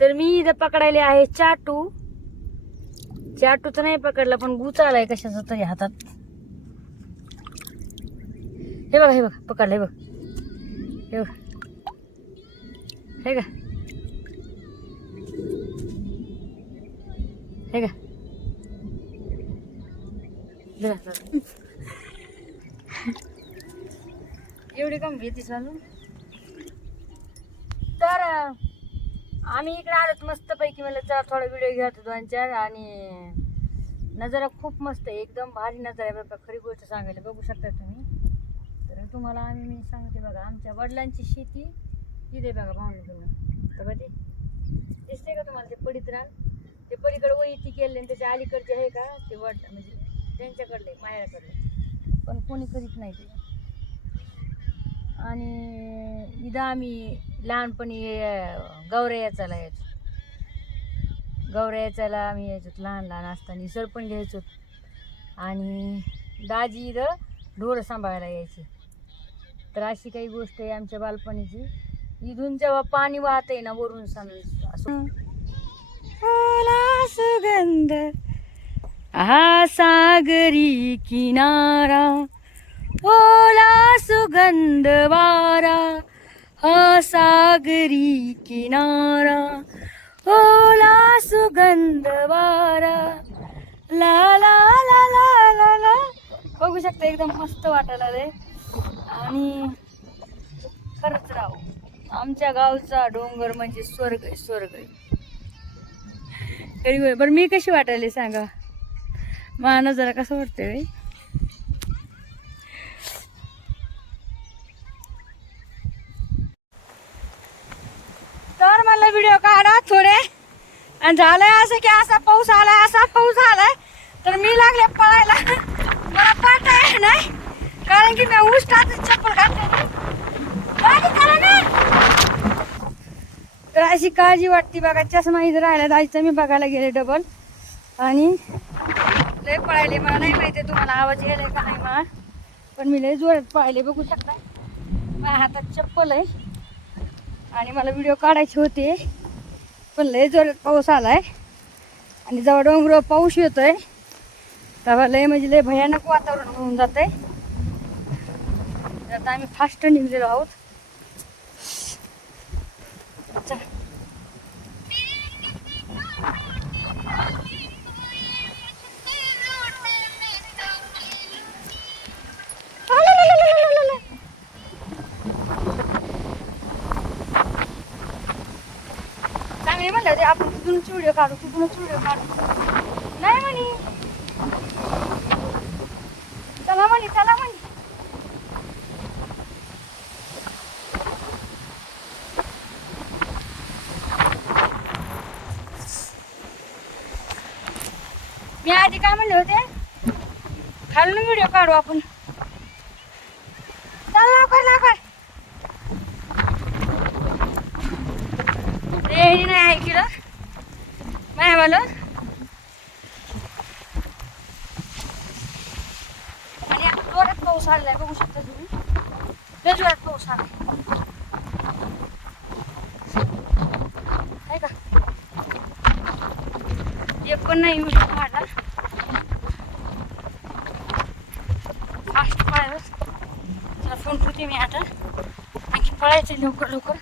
तर मी इथं पकडायले आहे चाटू. चाटूच नाही पकडला पण गुचालाय कशाचा तरी हातात. हे बघा हे बघा पकडलं हे बघ. हे बघ. हे का हे का एवढी कम घेतीस तर आम्ही इकडे आलोत मस्त पैकी मला चला थोडा व्हिडिओ घ्यायचा दोन चार. आणि नजारा खूप मस्त आहे एकदम भारी नजारा आहे बघा खरी गोष्ट सांगायला बघू शकता तुम्ही. तर तुम्हाला आम्ही मी सांगते बघा आमच्या वडिलांची शेती तिथे बघा भावने तर बघा ते. दिसते का तुम्हाला ते पडीत रान? ते पलीकडे वहिती केले आणि त्याच्या अलीकडचे आहे का ते वड म्हणजे त्यांच्याकडले माहेराकडले. पण कोणी करीत नाही ते. आणि इथं आम्ही लहानपणी अं, यायचो. गौऱ्या आम्ही यायचो लहान लहान असताना सर पण घ्यायचो. आणि दाजी इथं ढोरं सांभाळायला यायची. तर अशी काही गोष्ट आहे आमच्या बालपणीची. इथून जेव्हा पाणी वाहत आहे ना वरून समज असं. सुगंध. हा सागरी किनारा. ओला सुगंध वारा हा सागरी किनारा. ओला सुगंध वारा ला ला ला ला ला ला. बघू शकता एकदम मस्त वाटायला रे आणि खरंच राव आमच्या गावचा डोंगर म्हणजे स्वर्ग आहे स्वर्ग आहे. बरं मी कशी वाटायली सांगा? मान जरा कसं वाटतंय रे तर मला व्हिडिओ काढा थोडे. आणि झालंय असं की असा पाऊस आलाय असा पाऊस आलाय तर मी लागले पळायला. मला पाठ नाही. कारण की मी ऊस चप्पल घातले तर अशी काळजी वाटते बघा चष्मा इथं राहिला जायचं मी बघायला गेले डबल आणि लय पळायले मला नाही माहिती तुम्हाला आवाज यायलाय का नाही मला. पण मी लय जोरात पळायले बघू शकता. माझ्या हातात चप्पल आहे. आणि मला व्हिडिओ काढायचे होते. पण लय जोरात पाऊस आलाय. आणि जेव्हा डोंगर पाऊस येतोय तेव्हा लय म्हणजे लय भयानक वातावरण होऊन जात आहे आता आम्ही फास्ट निघलेलो आहोत. अच्छा चांगले म्हणलं आपण कुठूनच व्हिडिओ काढू कुठूनच व्हिडिओ काढू. नाही म्हणे. चला म्हणे चला म्हणे. मी आधी काय म्हणले होते? खालून व्हिडिओ काढू आपण चल लवकर लवकर रेडी नाही ऐकलं माय आणि आता जोरात पाऊस आलाय बघू शकता तुम्ही. लय जोरात पाऊस आलाय. आहे का? एक पण नाही व्हिडिओ काढला फास्ट पळायला चला फोन ठेवते मी आता. आणखी पळायचं लवकर लवकर.